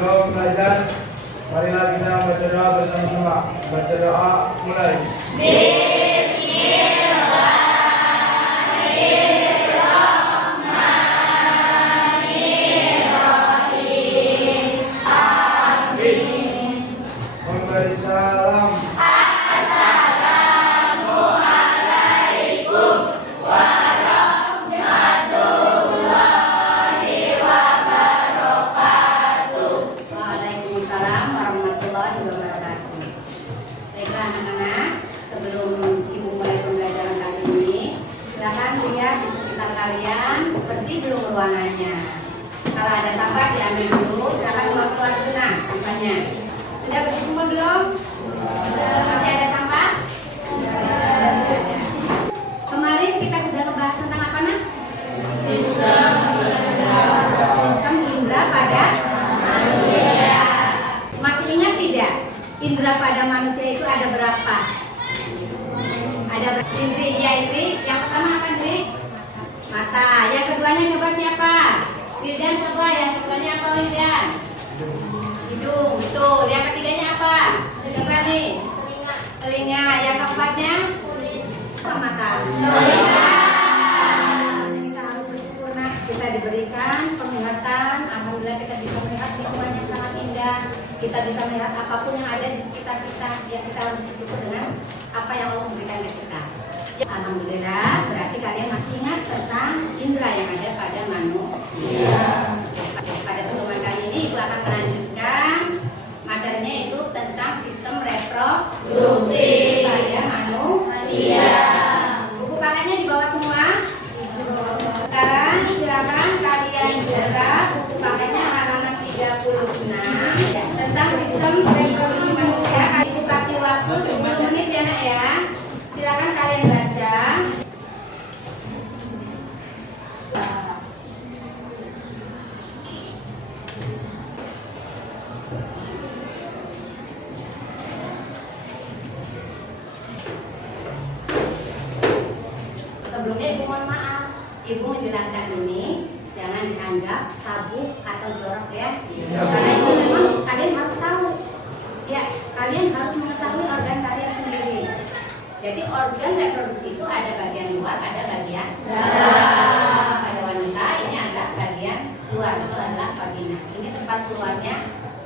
Sebelum belajar, marilah kita membaca doa bersama-sama. Baca doa mulai. Memberi salam. Waalaikumsalam warahmatullahi wabarakatuh. Baiklah anak-anak, sebelum ibu mulai pembelajaran kali ini, silakan lihat di sekitar kalian bersih belum ruangannya. Kalau ada sampah diambil dulu, silakan keluar tenang sampahnya. Sudah bersih semua belum? Masih ada sampah? Kemarin kita sudah ngebahas tentang apa, Nak? Sistem indera pada manusia. Masih ingat tidak? Indera pada manusia itu ada berapa? Ada berapa indri? Ya indri. Yang pertama apa indri? Mata. Yang keduanya coba siapa? Lilian coba. Yang keduanya apa Lilian? Hidung. Betul. Yang ketiganya apa? Coba nih. Telinga. Yang keempatnya? Mata. Kita harus bersyukur nak. Kita diberikan penglihatan. Alhamdulillah kita bisa melihat lingkungan yang sangat indah. Kita bisa melihat apapun yang ada di sekitar kita. Ya kita harus bersyukur dengan apa yang Allah berikan ke kita. Ya, alhamdulillah. Berarti kalian masih ingat tentang indera yang ada pada manusia. Pada pertemuan kali ini Ibu akan melanjutkan materinya itu tentang sistem reproduksi pada manusia. Buku kaliannya di bawah semua. Sekarang silakan kalian buka buku pakainya halaman 36 tentang sistem reproduksi manusia. Ibu kasih waktu 10 menit ya nak ya. Silakan kalian baca. Sebelumnya Ibu mohon maaf, Ibu menjelaskan ini jangan dianggap tabu atau jorok ya. Karena itu memang kalian harus tahu. Ya, kalian harus mengetahui organ kalian sendiri. Jadi organ reproduksi itu ada bagian luar, ada bagian dalam. Pada wanita ini ada bagian luar, itu adalah vagina. Ini tempat keluarnya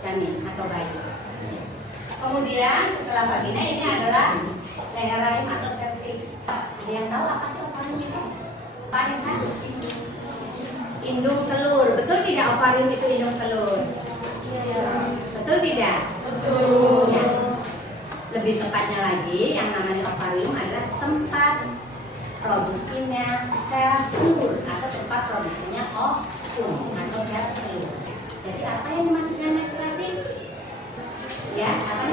janin atau bayi. Kemudian setelah vagina ini adalah leher rahim atau cervix. Ada yang tahu apa sih ovarium itu? Parisan? Indung telur. Betul tidak ovarium itu indung telur? Betul tidak? Betul. Ya. Lebih tepatnya lagi, yang namanya ovarium adalah tempat produksinya sel telur atau tempat produksinya ovum atau sel telur. Jadi apa yang dimaksudkan menstruasi? Ya, apa?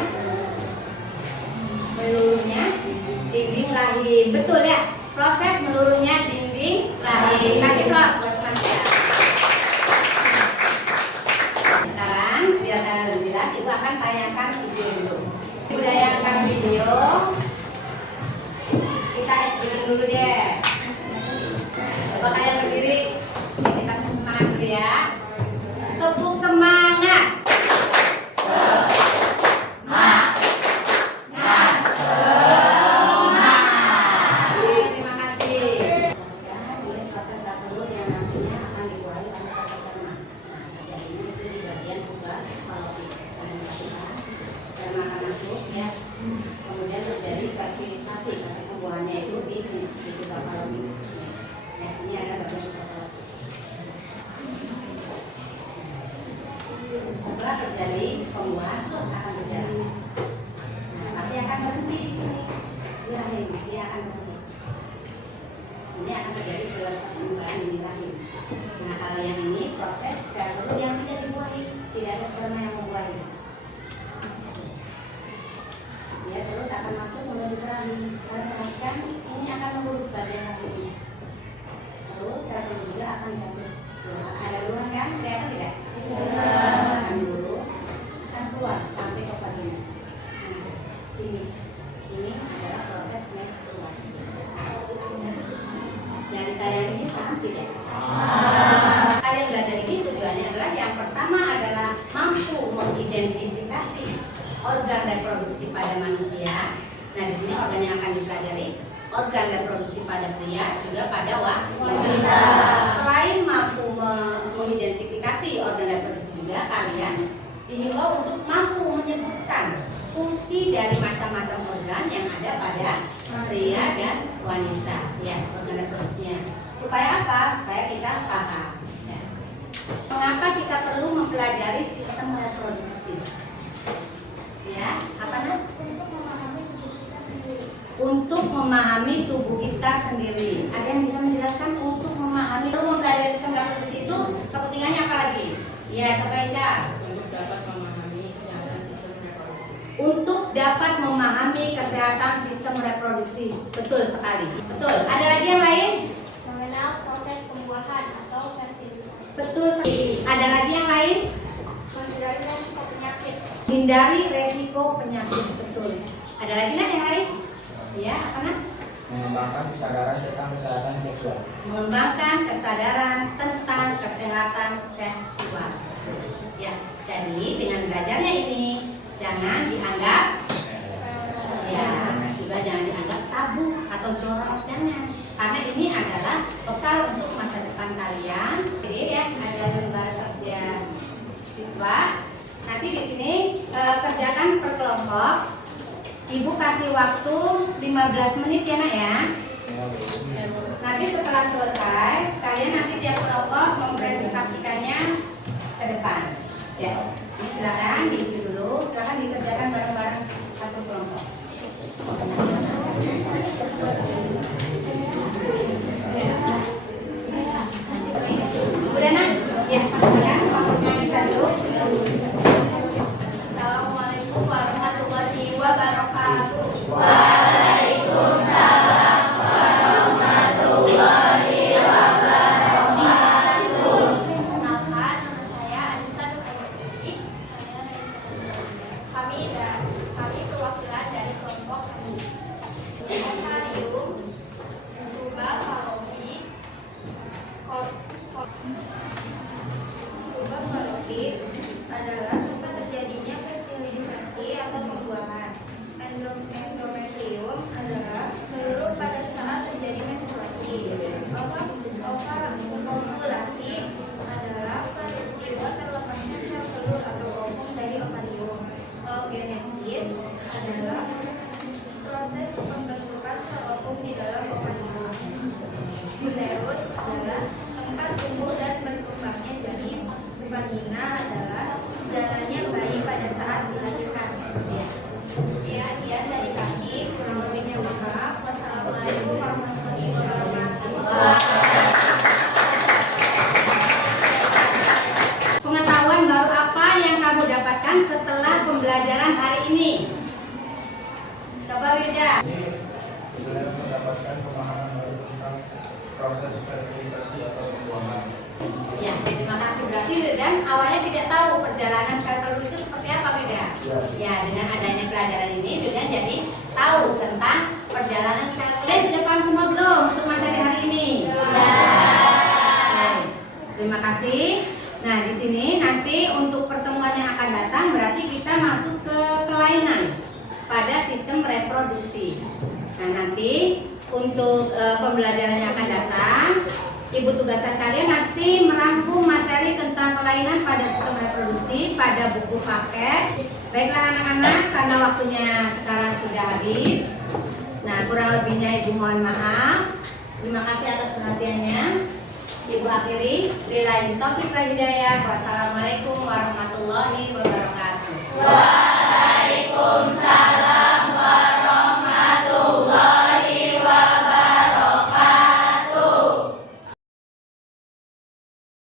Meluruhnya dinding rahim. Betul ya? Proses meluruhnya dinding rahim. Kasih plus buat teman-teman. Sekarang biar kalian lebih jelas, Ibu akan tayangkan video dulu. Ibu tayangkan video. Kita explain dulu deh. Coba kalian berdiri. Kita tepuk semangat dulu ya. Tepuk semangat. Kemudian terjadi fertilisasi karena pembuahannya itu di sini di tubuh palmi. Ya, ini ada bagian tubuh. Setelah terjadi pembuahan terus akan berjalan. Nah, tapi akan berhenti di sini. Di rahim dia akan berhenti. Ini akan terjadi pembuahan di rahim. Nah, kalau yang ini proses sel telur yang tidak dibuahi, tidak ada sperma yang membuahi. Ya, terus akan masuk menuju ke rahim. Kalian perhatikan ini akan memburuk bagian rahimnya. Terus sel telur juga akan jatuh. Ada ruang kan? Kelihatan tidak? Akan buruk, akan keluar sampai organ reproduksi pada pria juga pada wanita. Selain mampu mengidentifikasi organ reproduksi juga, kalian dihimbau untuk mampu menyebutkan fungsi dari macam-macam organ yang ada pada pria dan wanita, ya, organ reproduksinya. Supaya apa? Supaya kita paham. Ya. Mengapa kita perlu mempelajari sistem reproduksi? Ya, apa nak? Untuk memahami tubuh kita sendiri. Ada yang bisa menjelaskan untuk memahami? Perlu mempelajari sistem reproduksi itu kepentingannya apa lagi? Ya, coba aja. Untuk dapat memahami kesehatan sistem reproduksi. Untuk dapat memahami kesehatan sistem reproduksi. Betul sekali. Betul. Ada lagi yang lain? Mengenal proses pembuahan atau fertilisasi. Betul sekali. Ada lagi yang lain? Menghindari resiko penyakit. Hindari resiko penyakit. Betul. Ada lagi nak yang lain? Ya, apa nak? Mengembangkan kesadaran tentang kesehatan seksual. Mengembangkan kesadaran tentang kesehatan seksual. Ya, jadi dengan belajarnya ini jangan dianggap ya, juga jangan dianggap tabu atau jorok, jangan. Karena ini adalah bekal untuk masa depan kalian. Jadi ya, ada lembar kerja siswa. Nanti di sini kerjakan per kelompok. Ibu kasih waktu 15 menit ya nak ya. Nanti setelah selesai, kalian nanti tiap kelompok mempresentasikannya ke depan. Ya, ini silakan diisi dulu, silakan dikerjakan bareng-bareng satu kelompok. Udah nak? Ya, sampaikan kelompoknya bisa dulu. Assalamualaikum warahmatullahi wabarakatuh. Waalaikumsalam warahmatullahi wabarakatuh. Perkenalkan, nama saya Anissa Nurayati. Saya dari sekolah. Kami perwakilan dari kelompok kami. Ovarium, tuberkulosis, tuberkulosis adalah tempat terjadinya fertilisasi atau pembuahan. Endometrium adalah seluruh pada saat terjadi menstruasi. Ovulasi adalah peristiwa terlepasnya sel telur atau ovum dari ovarium. Oogenesis adalah proses pembentukan sel ovum di dalam ovarium. Uterus adalah tempat tumbuh dan berkembangnya janin. Vagina adalah jalannya bayi pada saat dilahirkan. Sekian dari kami, kurang lebihnya mohon maaf. Wassalamualaikum warahmatullahi wabarakatuh. Pengetahuan baru apa yang kamu dapatkan setelah pembelajaran hari ini? Coba Wirda. Ini saya mendapatkan pemahaman baru tentang proses fertilisasi atau pembuahan. Ya, terima kasih. Berarti dan awalnya tidak tahu perjalanan sel telur itu seperti apa, Wirda? Ya, dengan adanya pelajaran ini, Wirda jadi tahu tentang perjalanan sel telur. Kalian sudah paham semua belum untuk materi hari ini? Ya. Baik. Terima kasih. Nah, di sini nanti untuk pertemuan yang akan datang berarti kita masuk ke kelainan pada sistem reproduksi. Nah, nanti untuk pembelajaran yang akan datang, Ibu tugasan kalian nanti merangkum materi tentang kelainan pada sistem reproduksi pada buku paket. Baiklah anak-anak, karena waktunya sekarang sudah habis. Nah, kurang lebihnya Ibu mohon maaf. Terima kasih atas perhatiannya. Ibu akhiri. Billahi taufiq wal hidayah. Wassalamualaikum warahmatullahi wabarakatuh. Waalaikumsalam.